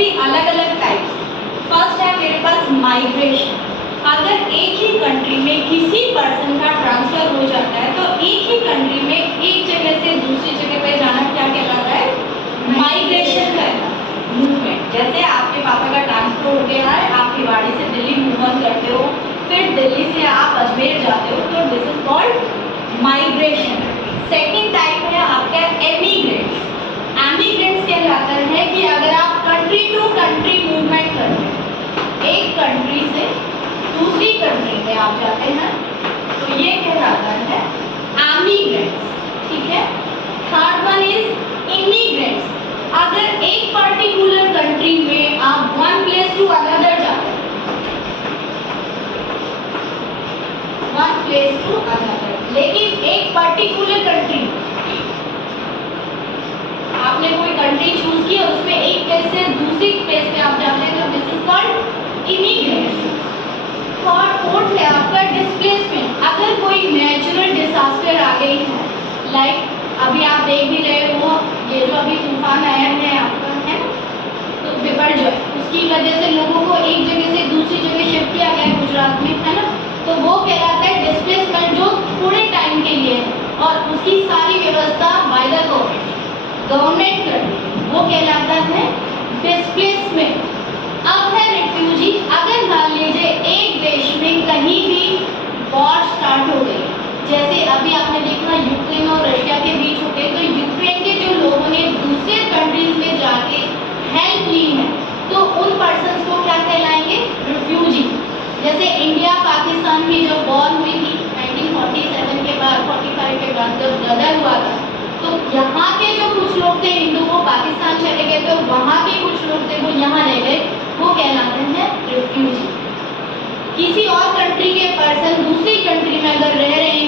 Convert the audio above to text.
भी अलग अलग टाइप। फर्स्ट है मेरे पास माइग्रेशन। अगर एक ही कंट्री में किसी पर्सन का ट्रांसफर हो जाता है तो एक ही कंट्री में एक जगह से दूसरी जगह पे जाना क्या कहलाता है? माइग्रेशन कहलाता है, मूवमेंट। जैसे आपके पापा का ट्रांसफर हो गया है, आप भिवाड़ी से दिल्ली मूव ऑन करते हो, फिर दिल्ली से आप अजमेर जाते हो, तो this is called migration. Second type है आपका एमिग्रेंट्स। एमिग्रेंट्स कहलाता है कि अगर आप कंट्री टू कंट्री मूवमेंट करते हैं, एक कंट्री से दूसरी कंट्री में आप जाते हैं, तो ये कहलाता है एमिग्रेंट्स। ठीक है। Third one is immigrants. अगर एक पर्टिकुलर कंट्री में आप वन प्लेस टू अनदर जाते हैं, वन प्लेस टू अनदर, लेकिन एक पर्टिकुलर कंट्री आपने कोई कंट्री चूज की और उसमें एक प्लेस से दूसरी प्लेस पे आप जाते हैं, तो दिस इज कॉल्ड इमिग्रेशन। और फोर्थ है आपका डिस्प्लेसमेंट। अगर कोई नेचुरल डिजास्टर आ गई है, लाइक अभी आप देख भी रहे हो, ये जो अभी तूफान आया है आपका, है तो बिपरजॉय, उसकी वजह से लोगों को एक जगह से दूसरी जगह शिफ्ट किया गया है गुजरात में, है ना, तो वो कहलाता है डिस्प्लेसमेंट, जो थोड़े टाइम के लिए है और उसकी सारी व्यवस्था बाय द गवर्नमेंट करती है, वो कहलाता है डिस्प्लेसमेंट। अब है रिफ्यूजी। अगर मान लीजिए एक देश में कहीं भी वॉर स्टार्ट हो गई, जैसे अभी आपने देखा यूक्रेन और रशिया के बीच हो गए, तो यूक्रेन के जो लोगों ने दूसरे कंट्रीज में जाके हेल्प ली है, तो उन पर्सन्स को क्या कहलाएंगे? रिफ्यूजी। जैसे इंडिया पाकिस्तान की जब वॉर हुई थी 1947 के बाद, 45 के बाद जब गदर हुआ था, तो यहाँ के जो कुछ लोग थे हिंदू, वो पाकिस्तान चले गए, तो वहाँ के कुछ लोग थे वो यहाँ रह गए, वो कहलाते हैं रिफ्यूजी। किसी और कंट्री के पर्सन दूसरी कंट्री में अगर रह रहे